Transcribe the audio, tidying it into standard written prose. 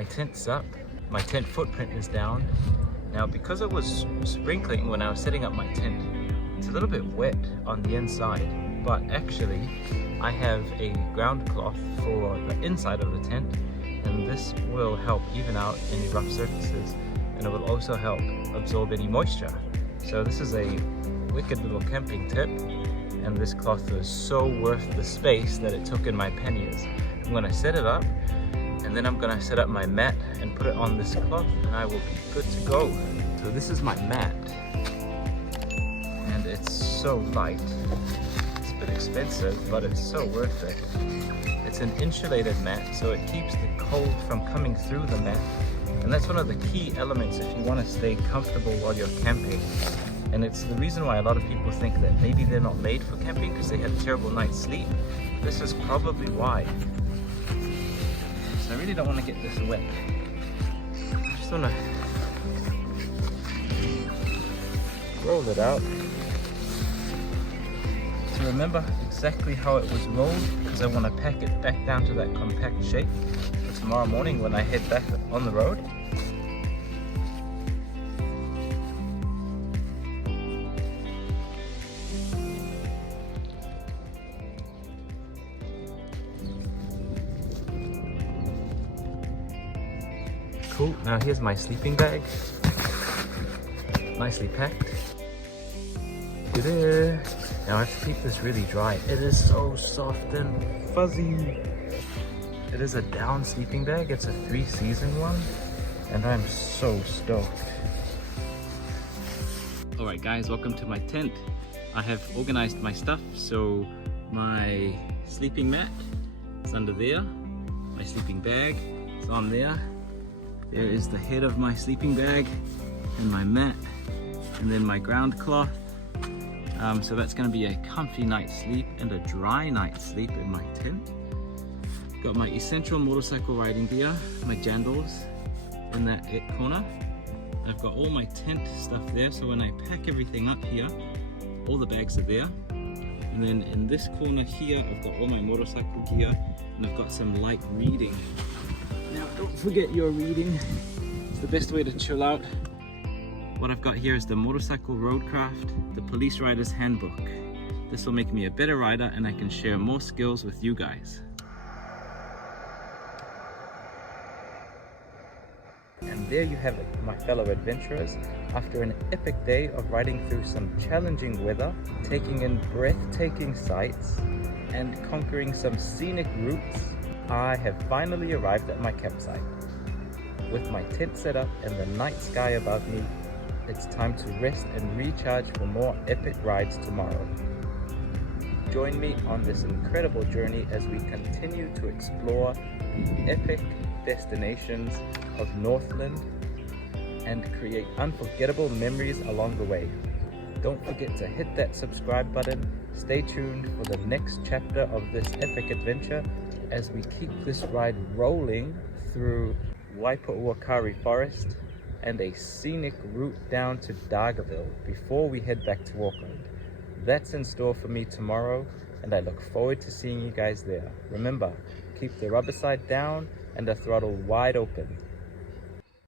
My tent's up, my tent footprint is down. Now because it was sprinkling when I was setting up my tent, it's a little bit wet on the inside, but actually I have a ground cloth for the inside of the tent, and this will help even out any rough surfaces, and it will also help absorb any moisture. So this is a wicked little camping tip, and this cloth was so worth the space that it took in my panniers. I'm going to set it up, and then I'm going to set up my mat and put it on this cloth, and I will be good to go. So this is my mat, and it's so light. It's a bit expensive, but it's so worth it. It's an insulated mat, so it keeps the cold from coming through the mat, and that's one of the key elements if you want to stay comfortable while you're camping. And it's the reason why a lot of people think that maybe they're not made for camping because they had a terrible night's sleep. This is probably why. So I really don't want to get this wet. I just want to roll it out to remember exactly how it was rolled, because I want to pack it back down to that compact shape for tomorrow morning when I head back on the road. Cool, now here's my sleeping bag, nicely packed. Ta-da! Now I have to keep this really dry. It is so soft and fuzzy. It is a down sleeping bag, it's a 3-season one, and I'm so stoked. Alright guys, welcome to my tent. I have organized my stuff, so my sleeping mat is under there, my sleeping bag is on there. There is the head of my sleeping bag and my mat, and then my ground cloth. So that's going to be a comfy night's sleep and a dry night's sleep in my tent. Got my essential motorcycle riding gear, my jandals in that corner. I've got all my tent stuff there, so when I pack everything up here, all the bags are there. And then in this corner here, I've got all my motorcycle gear, and I've got some light reading. Now don't forget your reading, it's the best way to chill out. What I've got here is the Motorcycle Roadcraft, the Police Rider's Handbook. This will make me a better rider, and I can share more skills with you guys. And there you have it, my fellow adventurers. After an epic day of riding through some challenging weather, taking in breathtaking sights, and conquering some scenic routes, I have finally arrived at my campsite. With my tent set up and the night sky above me, it's time to rest and recharge for more epic rides tomorrow. Join me on this incredible journey as we continue to explore the epic destinations of Northland and create unforgettable memories along the way. Don't forget to hit that subscribe button. Stay tuned for the next chapter of this epic adventure as we keep this ride rolling through Waipu'uwakari Forest and a scenic route down to Dargaville before we head back to Auckland. That's in store for me tomorrow, and I look forward to seeing you guys there. Remember, keep the rubber side down and the throttle wide open.